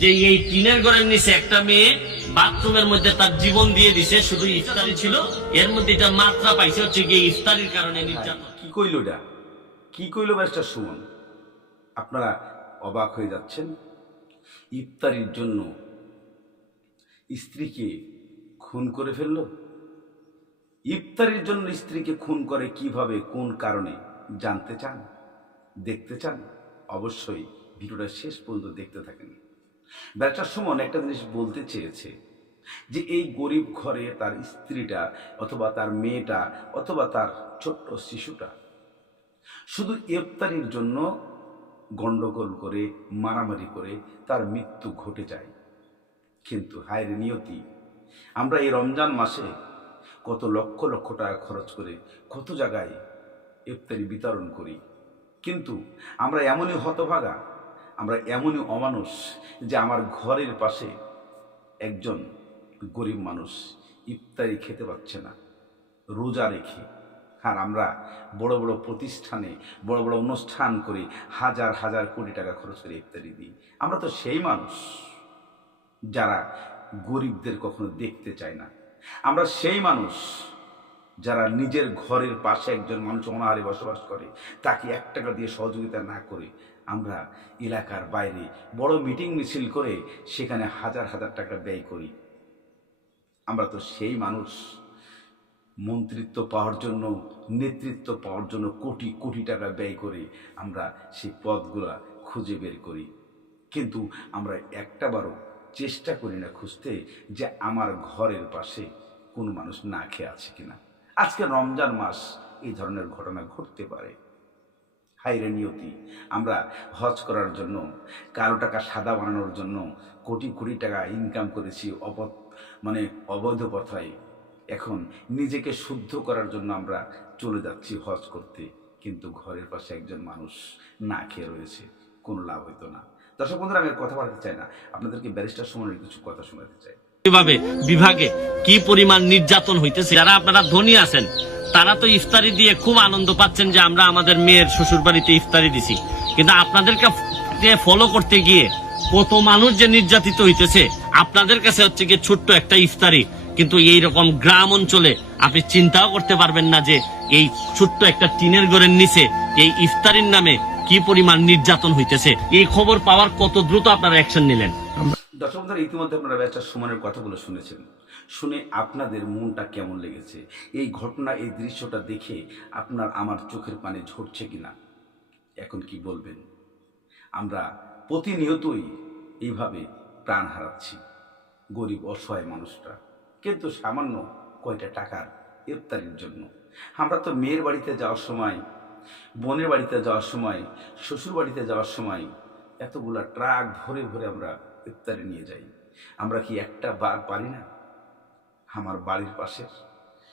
যে এই টিনের ঘরের নিচে একটা মেয়ে বাথরুমের মধ্যে তার জীবন দিয়ে দিছে, শুধু ইফতারি ছিল। এর মধ্যে এটা মাত্রা পাইছে হচ্ছে গিয়ে ইফতারির কারণে নির্যাতন। কি কইল এটা? কি কইল ব্যাসটা সুমন আপনারা অবাক হয়ে যাচ্ছেন। ইফতারির জন্য স্ত্রীকে খুন করে ফেলল? ইফতারির জন্য স্ত্রীকে খুন করে কীভাবে, কোন কারণে, জানতে চান? দেখতে চান? অবশ্যই ভিডিওটা শেষ পর্যন্ত দেখতে থাকেন। ব্যাটার সুমন একটা জিনিস বলতে চেয়েছে যে এই গরিব ঘরে তার স্ত্রীটা অথবা তার মেয়েটা অথবা তার ছোট্ট শিশুটা শুধু ইফতারির জন্য গন্ডগোল করে, মারামারি করে তার মৃত্যু ঘটে যায়। কিন্তু হায়ের নিয়তি, আমরা এই রমজান মাসে কত লক্ষ লক্ষ টাকা খরচ করে কত জায়গায় ইফতারি বিতরণ করি। কিন্তু আমরা এমনই হতভাগা আমরা এমনই অমানুষ যে আমার ঘরের পাশে একজন গরিব মানুষ ইফতারি খেতে পাচ্ছে না, রোজা রেখে। আর আমরা বড় বড় প্রতিষ্ঠানে, বড় বড় অনুষ্ঠান করে হাজার হাজার কোটি টাকা খরচ করে ইফতারি দিই। আমরা তো সেই মানুষ যারা গরিবদের কখনো দেখতে চায় না। আমরা সেই মানুষ যারা নিজের ঘরের পাশে একজন মানুষ অনাহারে বসবাস করে, তাকে এক টাকা দিয়ে সহযোগিতা না করে আমরা এলাকার বাইরে বড় মিটিং মিছিল করে সেখানে হাজার হাজার টাকা ব্যয় করি। আমরা তো সেই মানুষ। মন্ত্রিত্ব পাওয়ার জন্য, নেতৃত্ব পাওয়ার জন্য কোটি কোটি টাকা ব্যয় করে আমরা সেই পদগুলা খুঁজে বের করি। কিন্তু আমরা একটাবারও চেষ্টা করি না খুঁজতে যে আমার ঘরের পাশে কোনো মানুষ না খেয়ে আছে কিনা। আজকে রমজান মাস, এই ধরনের ঘটনা ঘটতে পারে। হাইরে নিয়তি, আমরা হজ করার জন্য, কারও টাকা সাদা বানানোর জন্য কোটি কোটি টাকা ইনকাম করেছি অপথ মানে অবৈধ পথায় এখন নিজেকে শুদ্ধ করার জন্য আমরা চলে যাচ্ছি হজ করতে, কিন্তু ঘরের পাশে একজন মানুষ না খেয়ে রয়েছে, কোনো লাভ হইতো না। দর্শক বন্ধুরা, আমি কথা বলতে চাই না। আপনাদেরকে ব্যারিস্টার সময়ের কিছু কথা শোনাতে চাই। কীভাবে বিভাগে কি পরিমাণ নির্যাতন হইতেছে? যারা আপনারা ধনী আছেন, তারা তো ইফতারি দিয়ে খুব আনন্দ পাচ্ছেন যে আমরা আমাদের মেয়ের শ্বশুর বাড়িতে ইফতারি দিছি। কিন্তু আপনাদেরকে ফলো করতে গিয়ে কত মানুষ যে নির্যাতিত হইতেছে, আপনাদের কাছে হচ্ছে গিয়ে ছোট্ট একটা ইফতারি। কিন্তু এই রকম গ্রাম অঞ্চলে আপনি চিন্তাও করতে পারবেন না যে এই ছোট্ট একটা টিনের ঘরের নিচে এই ইফতারির নামে কি পরিমাণ নির্যাতন হইতেছে। এই খবর পাওয়ার কত দ্রুত আপনারা অ্যাকশন নিলেন? দর্শক বন্ধুরা, ইতিমধ্যে আপনারা ব্যাচটার সুমনের কথাগুলো শুনেছেন। শুনে আপনাদের মনটা কেমন লেগেছে? এই ঘটনা, এই দৃশ্যটা দেখে আপনার আমার চোখের পানে ঝরছে কিনা? এখন কি বলবেন? আমরা প্রতিনিয়তই এইভাবে প্রাণ হারাচ্ছি। গরিব, অসহায় মানুষরা কিন্তু সামান্য কয়টা টাকার ইফতারির জন্য। আমরা তো মেয়ের বাড়িতে যাওয়ার সময়, বোনের বাড়িতে যাওয়ার সময় শ্বশুর বাড়িতে যাওয়ার সময় এতগুলা ট্রাক ভরে ভরে আমরা ইফতারি নিয়ে যাই। আমরা কি একটা বার পারি না? আমার বাড়ির পাশের।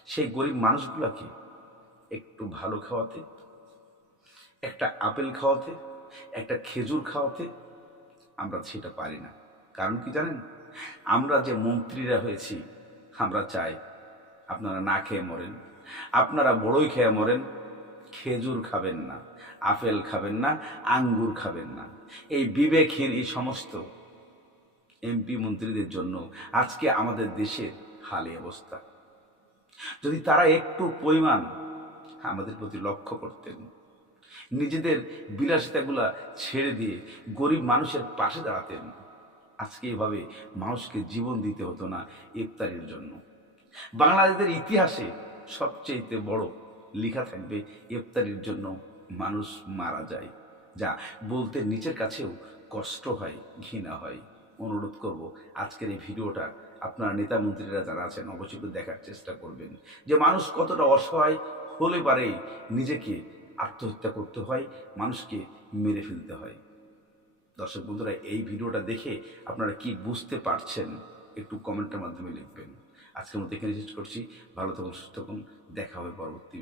সেই গরিব মানুষগুলোকে একটু ভালো খাওয়াতে, একটা আপেল খাওয়াতে, একটা খেজুর খাওয়াতে আমরা সেটা পারি না। কারণ কি জানেন? আমরা যে মন্ত্রীরা হয়েছি, আমরা চাই আপনারা না খেয়ে মরেন। আপনারা বড়ই খেয়ে মরেন। খেজুর খাবেন না, আপেল খাবেন না, আঙ্গুর খাবেন না। এই বিবেকহীন এই সমস্ত এমপি মন্ত্রীদের জন্য আজকে আমাদের দেশের হালে অবস্থা। যদি তারা একটু পরিমাণ আমাদের প্রতি লক্ষ্য করতেন, নিজেদের বিলাসিতাগুলা ছেড়ে দিয়ে গরিব মানুষের পাশে দাঁড়াতেন, আজকে এভাবে মানুষকে জীবন দিতে হতো না ইফতারির জন্য। বাংলাদেশের ইতিহাসে সবচেয়ে বড় লেখা থাকবে, ইফতারির জন্য মানুষ মারা যায়, যা বলতে নিচের কাছেও কষ্ট হয়, ঘৃণা হয়। অনুরোধ করব, আজকের এই ভিডিওটা আপনারা নেতা মন্ত্রীরা যারা আছেন অবশ্যই দেখার চেষ্টা করবেন। যে মানুষ কতটা অসহায় হলে পারে নিজেকে আত্মহত্যা করতে হয়, মানুষকে মেরে ফেলতে হয়। দর্শক বন্ধুরা, এই ভিডিওটা দেখে আপনারা কি বুঝতে পারছেন, একটু কমেন্টের মাধ্যমে লিখবেন। আজকের মতো এখানে শেষ করছি। ভালো থাকুন, সুস্থ থাকুন। দেখা হবে পরবর্তী